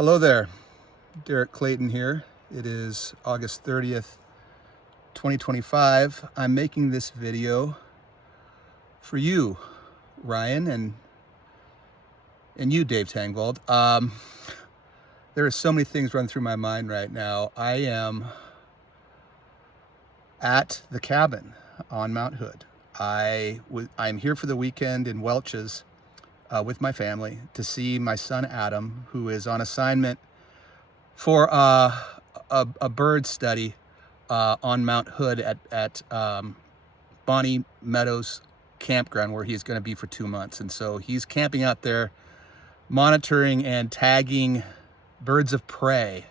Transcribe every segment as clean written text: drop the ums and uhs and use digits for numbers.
Hello there, Derek Clayton here. It is August 30th, 2025. I'm making this video for you, Ryan, and you, Dave Tangwald. There are so many things running through my mind right now. I am at the cabin on Mount Hood. I'm here for the weekend in Welch's with my family to see my son Adam, who is on assignment for a bird study on Mount Hood at Bonnie Meadows campground, where he's going to be for 2 months. And so he's camping out there, monitoring and tagging birds of prey.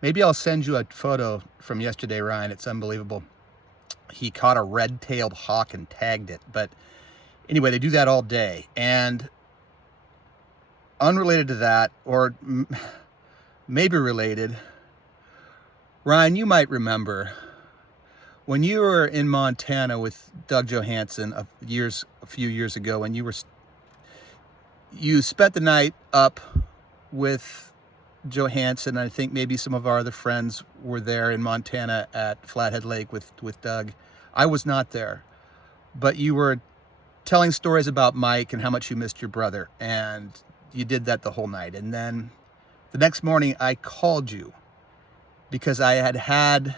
Maybe I'll send you a photo from yesterday, Ryan. It's unbelievable. He caught a red-tailed hawk and tagged it. But anyway, they do that all day. And unrelated to that, or maybe related, Ryan, you might remember when you were in Montana with Doug Johansson a few years ago, and you spent the night up with Johansson. I think maybe some of our other friends were there in Montana at Flathead Lake with Doug. I was not there, but you were telling stories about Mike and how much you missed your brother, and you did that the whole night. And then the next morning I called you because I had had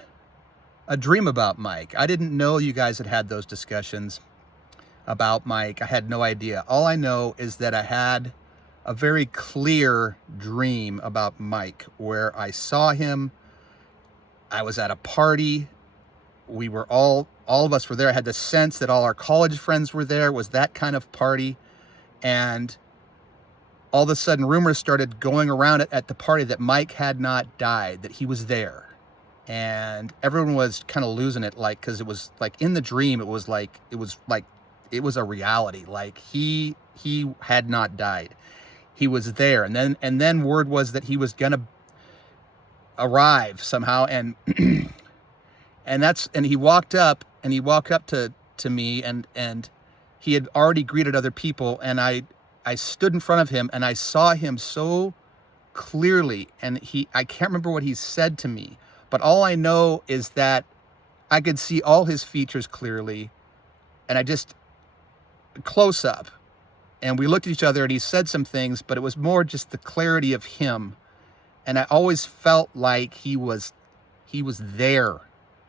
a dream about Mike. I didn't know you guys had had those discussions about Mike. I had no idea. All I know is that I had a very clear dream about Mike where I saw him. I was at a party. We were all of us were there. I had the sense that all our college friends were there. It was that kind of party. And all of a sudden rumors started going around at the party that Mike had not died, that he was there. And everyone was kind of losing it, like, because it was like in the dream, it was a reality. Like he had not died. He was there. And then word was that he was gonna arrive somehow. And and he walked up to me, and he had already greeted other people, and I stood in front of him and I saw him so clearly, and I can't remember what he said to me, but all I know is that I could see all his features clearly, and I just close up, and we looked at each other, and he said some things, but it was more just the clarity of him. And I always felt like he was there.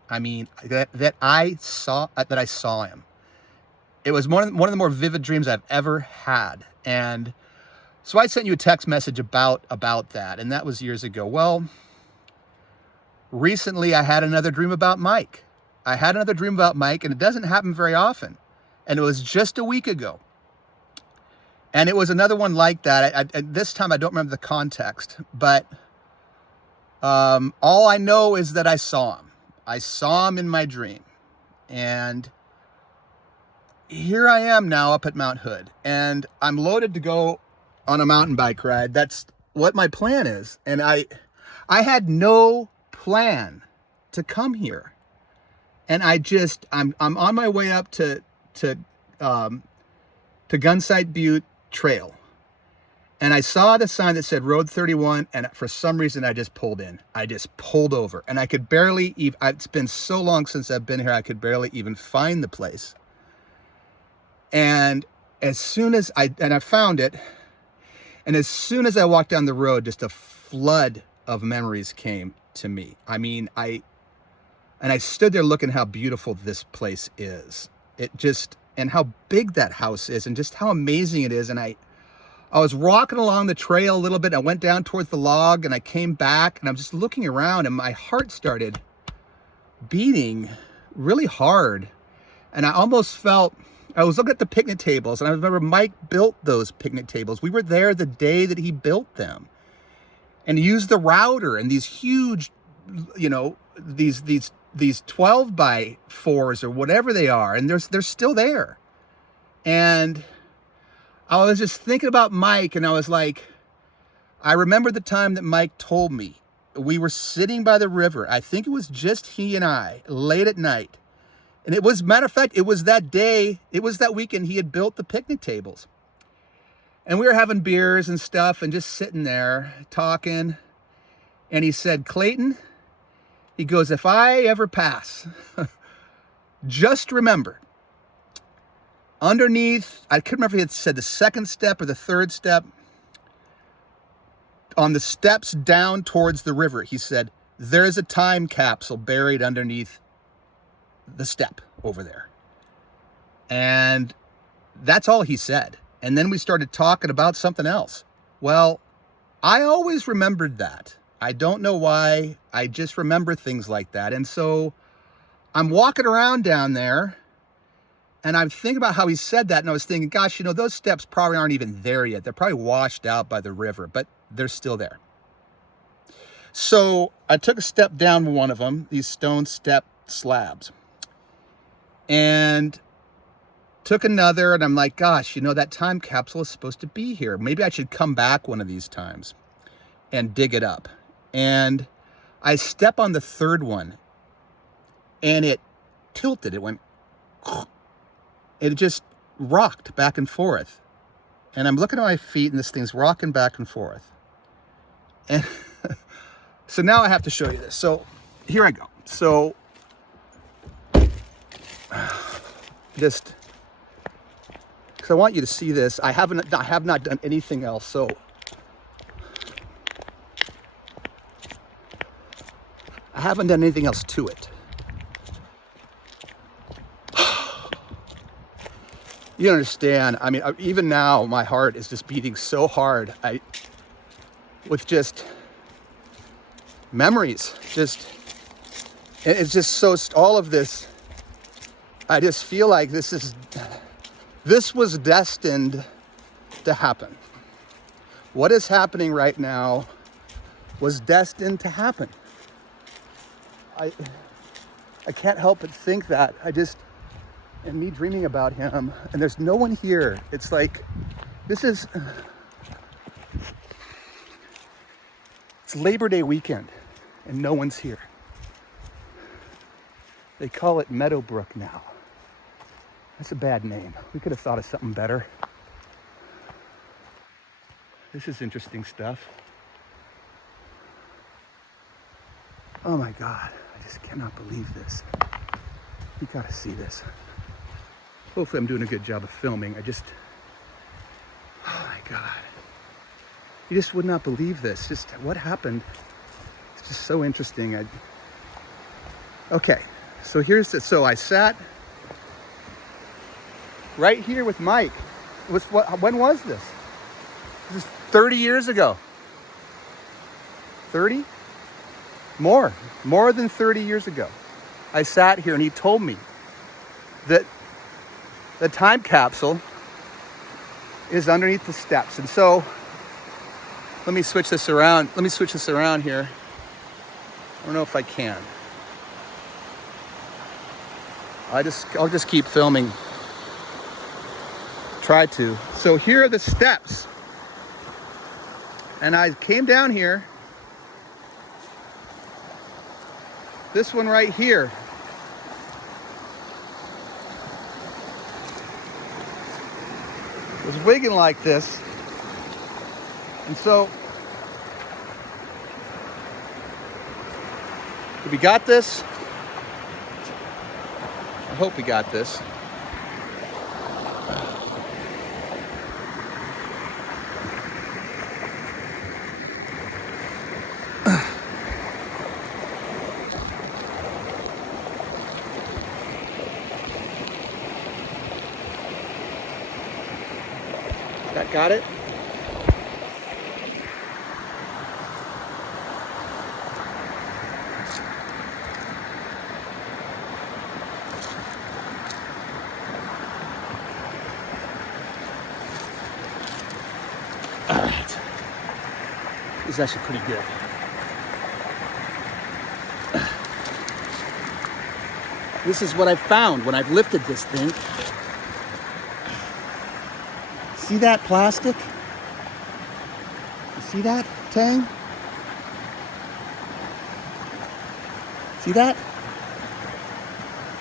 I mean, that I saw him. It was one of the more vivid dreams I've ever had. And so I sent you a text message about that, and that was years ago. Well, recently I had another dream about Mike. And it doesn't happen very often. And it was just a week ago. And it was another one like that. This time I don't remember the context, but all I know is that I saw him. I saw him in my dream. And here I am now up at Mount Hood, and I'm loaded to go on a mountain bike ride. That's what my plan is. And I had no plan to come here. And I'm on my way up to Gunsight Butte Trail. And I saw the sign that said Road 31, and for some reason I just pulled in. I just pulled over, and I could barely even, it's been so long since I've been here, I could barely even find the place. And as soon as I found it, and as soon as I walked down the road, just a flood of memories came to me. I mean, I stood there looking how beautiful this place is. And how big that house is, and just how amazing it is. And I was walking along the trail a little bit. I went down towards the log, and I came back, and I'm just looking around, and my heart started beating really hard. And I almost felt, I was looking at the picnic tables, and I remember Mike built those picnic tables. We were there the day that he built them, and he used the router and these huge, these 12 by 4s or whatever they are, and they're still there. And I was just thinking about Mike, and I was like, I remember the time that Mike told me. We were sitting by the river. I think it was just he and I, late at night. And it was, matter of fact, it was that day, it was that weekend he had built the picnic tables. And we were having beers and stuff and just sitting there talking. And he said, Clayton, he goes, if I ever pass, just remember, underneath, I couldn't remember if he had said the second step or the third step, on the steps down towards the river, he said, there's a time capsule buried underneath the step over there. And that's all he said. And then we started talking about something else. Well, I always remembered that. I don't know why. I just remember things like that. And so I'm walking around down there and I'm thinking about how he said that. And I was thinking, gosh, you know, those steps probably aren't even there yet. They're probably washed out by the river, but they're still there. So I took a step down one of them, these stone step slabs, and took another, and I'm like, gosh, you know, that time capsule is supposed to be here. Maybe I should come back one of these times and dig it up. And I step on the third one, and it tilted. It went, it just rocked back and forth. And I'm looking at my feet, and this thing's rocking back and forth. And so now I have to show you this. So here I go. So just, because I want you to see this. I have not done anything else. So I haven't done anything else to it. You understand? I mean, even now, my heart is just beating so hard. With just memories, it's just so, all of this, I just feel like this was destined to happen. What is happening right now was destined to happen. I can't help but think that. And me dreaming about him, and there's no one here. It's like, it's Labor Day weekend, and no one's here. They call it Meadowbrook now. That's a bad name. We could have thought of something better. This is interesting stuff. Oh my God, I just cannot believe this. You gotta see this. Hopefully I'm doing a good job of filming. Oh my God. You just would not believe this. Just what happened. It's just so interesting. Okay, so so I sat right here with Mike. When was this? This is 30 years ago. 30? More than 30 years ago. I sat here and he told me that the time capsule is underneath the steps. And so let me switch this around. Let me switch this around here. I don't know if I can. I'll just keep filming. Try to. So here are the steps. And I came down here. This one right here. Was wigging like this. And so, we got this. I hope we got this. Got it? All right. This is actually pretty good. This is what I found when I've lifted this thing. See that plastic? You see that, Tang? See that?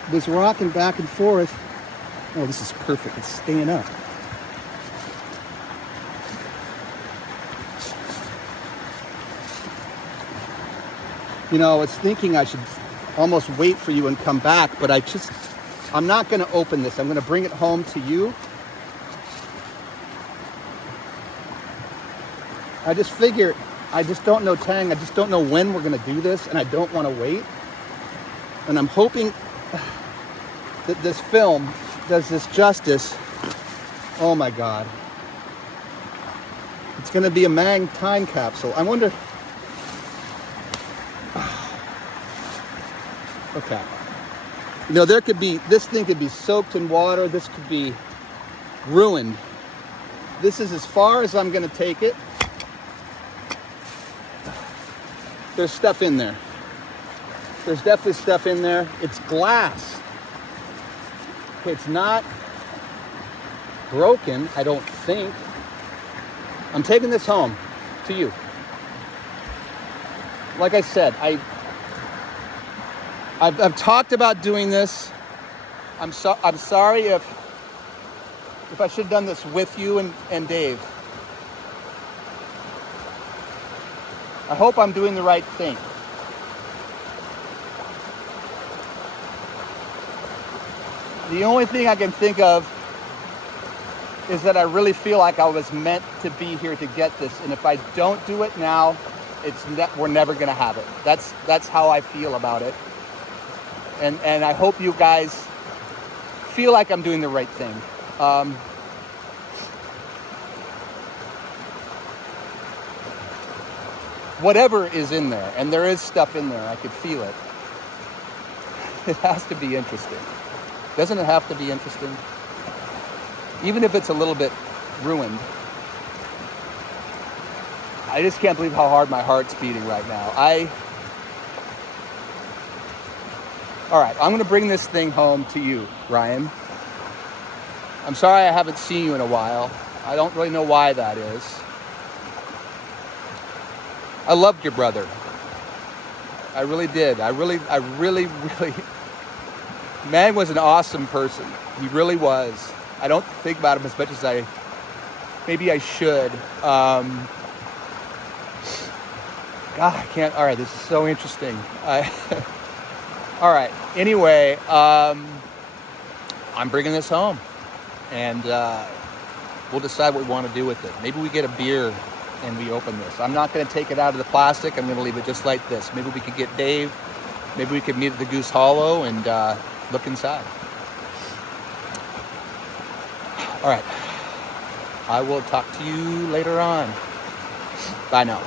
It was rocking back and forth. Oh, this is perfect. It's staying up. You know, I was thinking I should almost wait for you and come back, but I'm not going to open this. I'm going to bring it home to you. I just figure, I just don't know, Tang, I just don't know when we're going to do this, and I don't want to wait. And I'm hoping that this film does this justice. Oh my God. It's going to be a Mang time capsule. I wonder... Okay. You know, this thing could be soaked in water. This could be ruined. This is as far as I'm going to take it. There's stuff in there. There's definitely stuff in there. It's glass. It's not broken, I don't think. I'm taking this home to you. Like I said, I've talked about doing this. I'm sorry if I should have done this with you and Dave. I hope I'm doing the right thing. The only thing I can think of is that I really feel like I was meant to be here to get this, and if I don't do it now, we're never going to have it. That's how I feel about it, and I hope you guys feel like I'm doing the right thing. Whatever is in there, and there is stuff in there, I could feel it. It has to be interesting. Doesn't it have to be interesting? Even if it's a little bit ruined. I just can't believe how hard my heart's beating right now. All right, I'm going to bring this thing home to you, Ryan. I'm sorry I haven't seen you in a while. I don't really know why that is. I loved your brother. I really did. I really... Mang was an awesome person. He really was. I don't think about him as much as maybe I should. God, I can't. All right, this is so interesting. All right. Anyway, I'm bringing this home, and we'll decide what we want to do with it. Maybe we get a beer and we open this. I'm not going to take it out of the plastic. I'm going to leave it just like this. Maybe we could get Dave. Maybe we could meet at the Goose Hollow and look inside. All right. I will talk to you later on. Bye now.